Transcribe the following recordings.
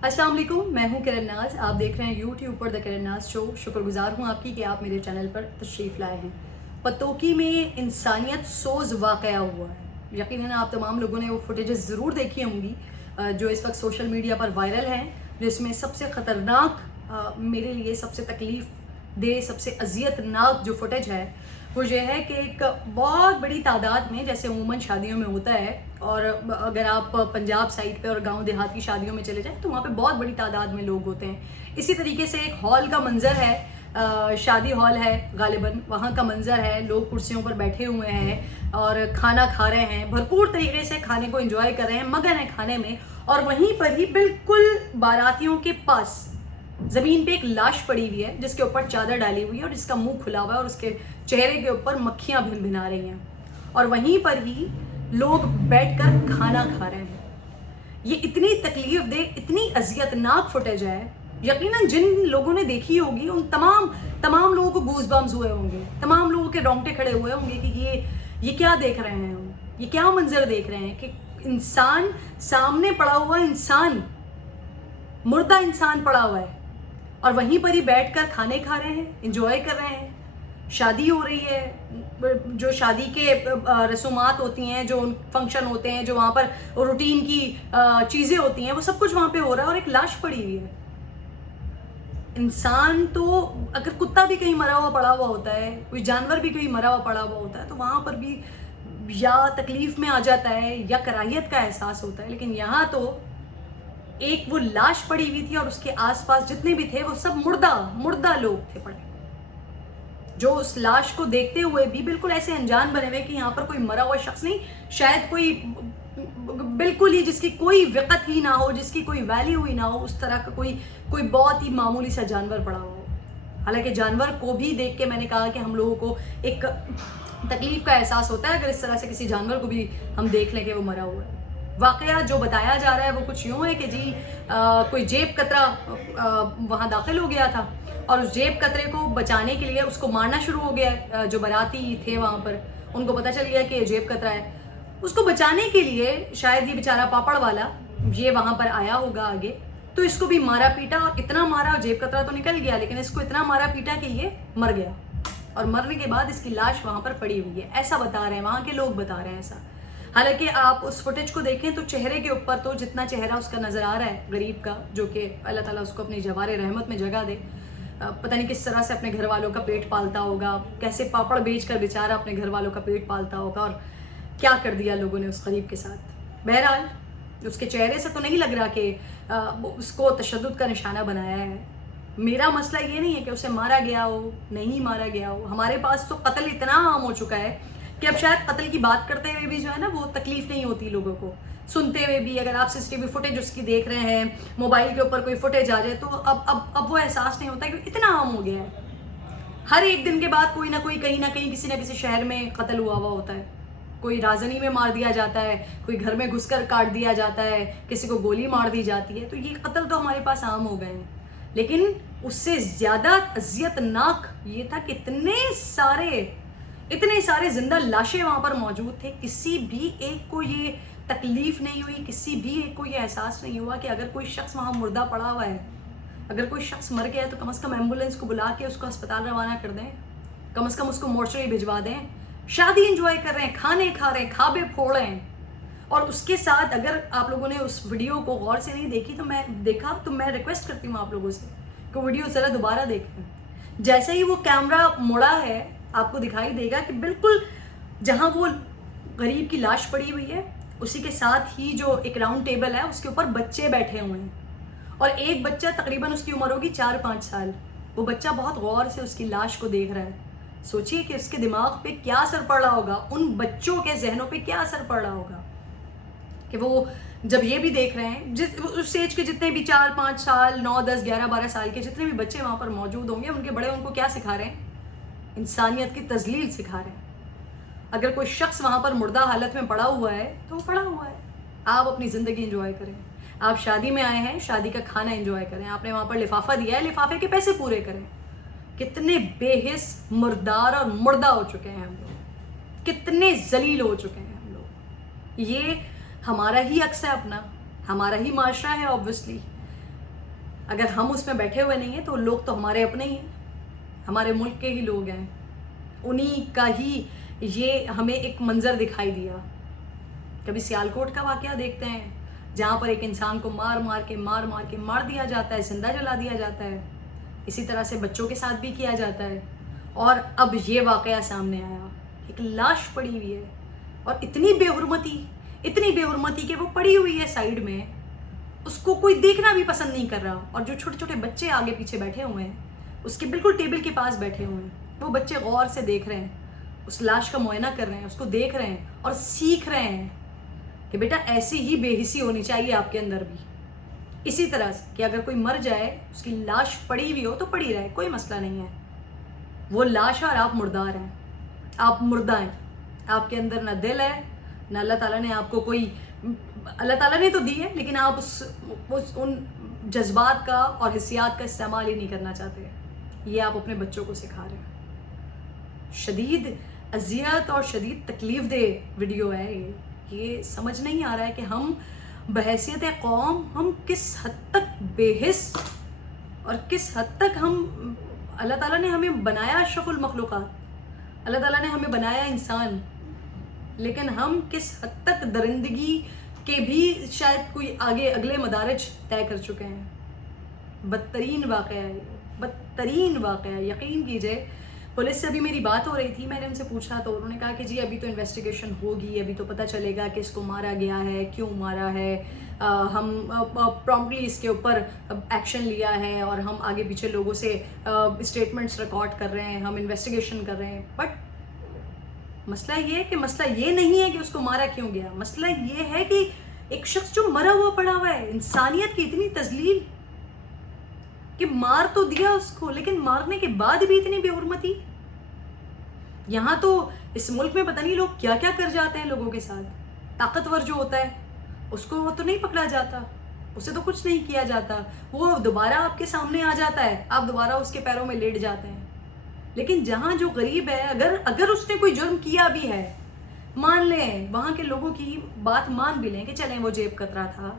अस्सलाम वालेकुम, मैं हूं किरण नाज। आप देख रहे हैं यूट्यूब पर द किरण नाज शो। शुक्रगुजार हूं आपकी कि आप मेरे चैनल पर तशरीफ़ लाए हैं। पतोकी में इंसानियत सोज वाक़या हुआ है। यकीनन आप तमाम लोगों ने वो फुटेजेस ज़रूर देखी होंगी जो इस वक्त सोशल मीडिया पर वायरल हैं, जिसमें सबसे ख़तरनाक मेरे लिए सबसे तकलीफ़ दे, सबसे अजियतनाक जो फुटेज है वो ये है कि एक बहुत बड़ी तादाद में, जैसे अमूमन शादियों में होता है, और अगर आप पंजाब साइड पे और गांव देहात की शादियों में चले जाएं तो वहाँ पे बहुत बड़ी तादाद में लोग होते हैं। इसी तरीके से एक हॉल का मंजर है, शादी हॉल है गालिबन, वहाँ का मंजर है। लोग कुर्सियों पर बैठे हुए हैं और खाना खा रहे हैं, भरपूर तरीके से खाने को एंजॉय कर रहे हैं, मगन है खाने में। और वहीं पर ही बिल्कुल बारातियों के पास जमीन पे एक लाश पड़ी हुई है जिसके ऊपर चादर डाली हुई है और जिसका मुंह खुला हुआ है और उसके चेहरे के ऊपर मक्खियां भिनभिना रही हैं, और वहीं पर ही लोग बैठकर खाना खा रहे हैं। ये इतनी तकलीफ दे, इतनी अजियतनाक फुटेज है, यकीनन जिन लोगों ने देखी होगी उन तमाम लोगों को गूज़बम्स हुए होंगे, तमाम लोगों के रोंगटे खड़े हुए होंगे कि ये क्या देख रहे हैं हम, ये क्या मंजर देख रहे हैं कि इंसान सामने पड़ा हुआ, इंसान, मुर्दा इंसान पड़ा हुआ है और वहीं पर ही बैठकर खाने खा रहे हैं, एंजॉय कर रहे हैं। शादी हो रही है, जो शादी के रसूमात होती हैं, जो फंक्शन होते हैं, जो वहाँ पर रूटीन की चीज़ें होती हैं, वो सब कुछ वहाँ पे हो रहा है और एक लाश पड़ी हुई है। इंसान तो, अगर कुत्ता भी कहीं मरा हुआ पड़ा हुआ होता है, कोई जानवर भी कहीं मरा हुआ पड़ा हुआ होता है, तो वहाँ पर भी या तकलीफ में आ जाता है या कराहियत का एहसास होता है। लेकिन यहाँ तो एक वो लाश पड़ी हुई थी और उसके आसपास जितने भी थे वो सब मुर्दा लोग थे पड़े, जो उस लाश को देखते हुए भी बिल्कुल ऐसे अनजान बने हुए कि यहाँ पर कोई मरा हुआ शख्स नहीं, शायद कोई बिल्कुल ही जिसकी कोई वक़्त ही ना हो, जिसकी कोई वैल्यू ही ना हो, उस तरह का कोई बहुत ही मामूली सा जानवर पड़ा हो। हालांकि जानवर को भी देख के मैंने कहा कि हम लोगों को एक तकलीफ का एहसास होता है अगर इस तरह से किसी जानवर को भी हम देख लें कि वो मरा हुआ है। वाकया जो बताया जा रहा है वो कुछ यूँ है कि जी कोई जेब कतरा वहाँ दाखिल हो गया था और उस जेब कतरे को बचाने के लिए उसको मारना शुरू हो गया। जो बाराती थे वहाँ पर उनको पता चल गया कि ये जेब कतरा है। उसको बचाने के लिए शायद ये बेचारा पापड़ वाला ये वहाँ पर आया होगा आगे, तो इसको भी मारा पीटा, और इतना मारा, जेब कतरा तो निकल गया लेकिन इसको इतना मारा पीटा कि ये मर गया, और मरने के बाद इसकी लाश वहाँ पर पड़ी हुई है। ऐसा बता रहे हैं, वहाँ के लोग बता रहे हैं ऐसा। हालांकि आप उस फुटेज को देखें तो चेहरे के ऊपर तो जितना चेहरा उसका नज़र आ रहा है गरीब का, जो कि अल्लाह ताला उसको अपनी जवारे रहमत में जगह दे, पता नहीं किस तरह से अपने घर वालों का पेट पालता होगा, कैसे पापड़ बेचकर बेचारा अपने घर वालों का पेट पालता होगा, और क्या कर दिया लोगों ने उस गरीब के साथ। बहरहाल उसके चेहरे से तो नहीं लग रहा कि उसको तशद्दुद का निशाना बनाया है। मेरा मसला ये नहीं है कि उसे मारा गया हो, नहीं मारा गया हो। हमारे पास तो कत्ल इतना आम हो चुका है कि अब शायद कत्ल की बात करते हुए भी जो है ना वो तकलीफ नहीं होती लोगों को, सुनते हुए भी। अगर आप सीसीटीवी फुटेज उसकी देख रहे हैं, मोबाइल के ऊपर कोई फुटेज आ जाए तो अब वो एहसास नहीं होता कि इतना आम हो गया है। हर एक दिन के बाद कोई ना कोई कहीं ना कहीं किसी ना किसी शहर में कत्ल हुआ होता है। कोई राजनी में मार दिया जाता है, कोई घर में घुसकर काट दिया जाता है, किसी को गोली मार दी जाती है। तो ये कत्ल तो हमारे पास आम हो गए हैं। लेकिन उससे ज़्यादा अजियतनाक ये था कि इतने सारे जिंदा लाशें वहाँ पर मौजूद थे। किसी भी एक को ये तकलीफ नहीं हुई, किसी भी एक को ये एहसास नहीं हुआ कि अगर कोई शख्स वहाँ मुर्दा पड़ा हुआ है, अगर कोई शख्स मर गया है तो कम से कम एम्बुलेंस को बुला के उसको अस्पताल रवाना कर दें, कम से कम उसको मोर्चरी भिजवा दें। शादी एंजॉय कर रहे हैं, खाने खा रहे हैं, खाबे फोड़ रहे हैं। और उसके साथ अगर आप लोगों ने उस वीडियो को गौर से नहीं देखी तो मैं रिक्वेस्ट करती हूँ आप लोगों से कि वीडियो ज़रा दोबारा देखें। जैसे ही वो कैमरा मुड़ा है आपको दिखाई देगा कि बिल्कुल जहाँ वो गरीब की लाश पड़ी हुई है उसी के साथ ही जो एक राउंड टेबल है उसके ऊपर बच्चे बैठे हुए हैं, और एक बच्चा तकरीबन उसकी उम्र होगी 4-5 साल। वो बच्चा बहुत गौर से उसकी लाश को देख रहा है। सोचिए कि उसके दिमाग पे क्या असर पड़ रहा होगा, उन बच्चों के जहनों पे क्या असर पड़ रहा होगा कि वो जब ये भी देख रहे हैं, उस एज के जितने भी 4-5 साल, 9, 10, 11, 12 साल के जितने भी बच्चे वहाँ पर मौजूद होंगे, उनके बड़े उनको क्या सिखा रहे हैं? इंसानियत की तजलील सिखा रहे हैं। अगर कोई शख्स वहाँ पर मुर्दा हालत में पड़ा हुआ है तो वो पड़ा हुआ है, आप अपनी ज़िंदगी एंजॉय करें। आप शादी में आए हैं, शादी का खाना एंजॉय करें। आपने वहाँ पर लिफाफा दिया है, लिफाफे के पैसे पूरे करें। कितने बेहिस मुर्दार और मुर्दा हो चुके हैं हम लोग, कितने जलील हो चुके हैं हम लोग। ये हमारा ही अक्स है, अपना हमारा ही माशरा है ऑब्वियसली। اگر ہم اس میں بیٹھے ہوئے نہیں ہیں تو لوگ تو ہمارے اپنے ہی ہیں, ہمارے ملک کے ہی لوگ ہیں, انہی کا ہی یہ ہمیں ایک منظر دکھائی دیا. کبھی سیالکوٹ کا واقعہ دیکھتے ہیں جہاں پر ایک انسان کو مار مار کے مار دیا جاتا ہے, زندہ جلا دیا جاتا ہے. اسی طرح سے بچوں کے ساتھ بھی کیا جاتا ہے. اور اب یہ واقعہ سامنے آیا, ایک لاش پڑی ہوئی ہے, اور اتنی بے حرمتی کہ وہ پڑی ہوئی ہے سائیڈ میں, اس کو کوئی دیکھنا بھی پسند نہیں کر رہا. اور جو چھوٹے چھوٹے بچے آگے پیچھے بیٹھے ہوئے ہیں, اس کے بالکل ٹیبل کے پاس بیٹھے ہوئے ہیں, وہ بچے غور سے دیکھ رہے ہیں, اس لاش کا معائنہ کر رہے ہیں, اس کو دیکھ رہے ہیں اور سیکھ رہے ہیں کہ بیٹا ایسی ہی بے حسی ہونی چاہیے آپ کے اندر بھی. اسی طرح سے کہ اگر کوئی مر جائے, اس کی لاش پڑی ہوئی ہو تو پڑی رہے, کوئی مسئلہ نہیں ہے. وہ لاش ہے اور آپ مردار ہیں, آپ مردہ ہیں, آپ کے اندر نہ دل ہے, نہ اللہ تعالیٰ نے آپ کو کوئی, اللہ تعالیٰ نے تو دی ہے لیکن آپ ان جذبات کا اور حسیات کا استعمال ہی نہیں کرنا چاہتے. یہ آپ اپنے بچوں کو سکھا رہے ہیں. شدید اذیت اور شدید تکلیف دہ ویڈیو ہے یہ سمجھ نہیں آ رہا ہے کہ ہم بحیثیت قوم ہم کس حد تک بے حس اور کس حد تک ہم, اللہ تعالیٰ نے ہمیں بنایا اشرف المخلوقات, اللہ تعالیٰ نے ہمیں بنایا انسان, لیکن ہم کس حد تک درندگی کے بھی شاید کوئی آگے اگلے مدارج طے کر چکے ہیں. بدترین واقعہ ہے, بدترین واقعہ ہے. یقین کیجئے پولیس سے ابھی میری بات ہو رہی تھی, میں نے ان سے پوچھا تو انہوں نے کہا کہ جی ابھی تو انویسٹیگیشن ہوگی, ابھی تو پتہ چلے گا کہ اس کو مارا گیا ہے, کیوں مارا ہے, ہم پرومپٹلی اس کے اوپر ایکشن لیا ہے اور ہم آگے پیچھے لوگوں سے اسٹیٹمنٹس ریکارڈ کر رہے ہیں, ہم انویسٹیگیشن کر رہے ہیں. بٹ مسئلہ یہ ہے کہ مسئلہ یہ نہیں ہے کہ اس کو مارا کیوں گیا, مسئلہ یہ ہے کہ ایک شخص جو مرا ہوا پڑا ہوا ہے, انسانیت کی اتنی تذلیل کہ مار تو دیا اس کو, لیکن مارنے کے بعد بھی اتنی بے حرمتی. یہاں تو اس ملک میں پتہ نہیں لوگ کیا کیا کر جاتے ہیں لوگوں کے ساتھ. طاقتور جو ہوتا ہے اس کو تو نہیں پکڑا جاتا, اسے تو کچھ نہیں کیا جاتا, وہ دوبارہ آپ کے سامنے آ جاتا ہے, آپ دوبارہ اس کے پیروں میں لیٹ جاتے ہیں. لیکن جہاں جو غریب ہے, اگر اس نے کوئی جرم کیا بھی ہے, مان لیں, وہاں کے لوگوں کی بات مان بھی لیں کہ چلیں وہ جیب کترا تھا,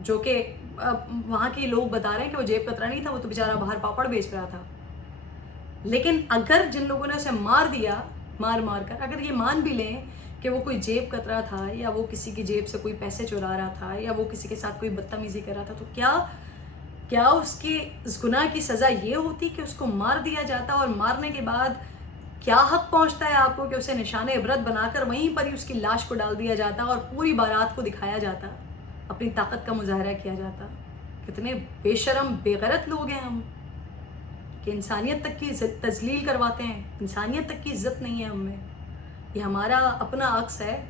جو کہ وہاں کے لوگ بتا رہے ہیں کہ وہ جیب کترا نہیں تھا, وہ تو بیچارہ باہر پاپڑ بیچ رہا تھا. لیکن اگر جن لوگوں نے اسے مار دیا, مار کر, اگر یہ مان بھی لیں کہ وہ کوئی جیب کترا تھا, یا وہ کسی کی جیب سے کوئی پیسے چرا رہا تھا, یا وہ کسی کے ساتھ کوئی بدتمیزی کر رہا تھا, تو کیا اس کے اس گناہ کی سزا یہ ہوتی کہ اس کو مار دیا جاتا, اور مارنے کے بعد کیا حق پہنچتا ہے آپ کو کہ اسے نشان عبرت بنا کر وہیں پر ہی اس کی لاش کو ڈال دیا جاتا اور پوری بارات کو دکھایا جاتا, اپنی طاقت کا مظاہرہ کیا جاتا. کتنے بے شرم بے غیرت لوگ ہیں ہم کہ انسانیت تک کی تذلیل کرواتے ہیں, انسانیت تک کی عزت نہیں ہے ہم میں. یہ ہمارا اپنا عکس ہے,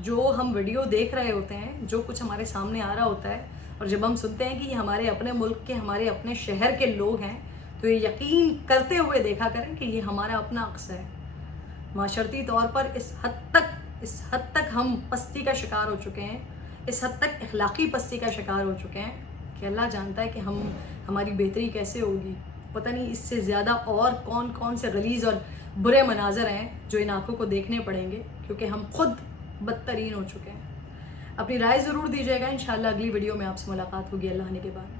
جو ہم ویڈیو دیکھ رہے ہوتے ہیں, جو کچھ ہمارے سامنے آ رہا ہوتا ہے, اور جب ہم سنتے ہیں کہ یہ ہمارے اپنے ملک کے, ہمارے اپنے شہر کے لوگ ہیں, تو یہ یقین کرتے ہوئے دیکھا کریں کہ یہ ہمارا اپنا عکس ہے. معاشرتی طور پر اس حد تک ہم پستی کا شکار ہو چکے ہیں, اس حد تک اخلاقی پستی کا شکار ہو چکے ہیں کہ اللہ جانتا ہے کہ ہماری بہتری کیسے ہوگی. پتہ نہیں اس سے زیادہ اور کون سے غلیظ اور برے مناظر ہیں جو ان آنکھوں کو دیکھنے پڑیں گے, کیونکہ ہم خود بدترین ہو چکے ہیں. اپنی رائے ضرور دیجیے گا, انشاءاللہ اگلی ویڈیو میں آپ سے ملاقات ہوگی اللہ نے کے بعد.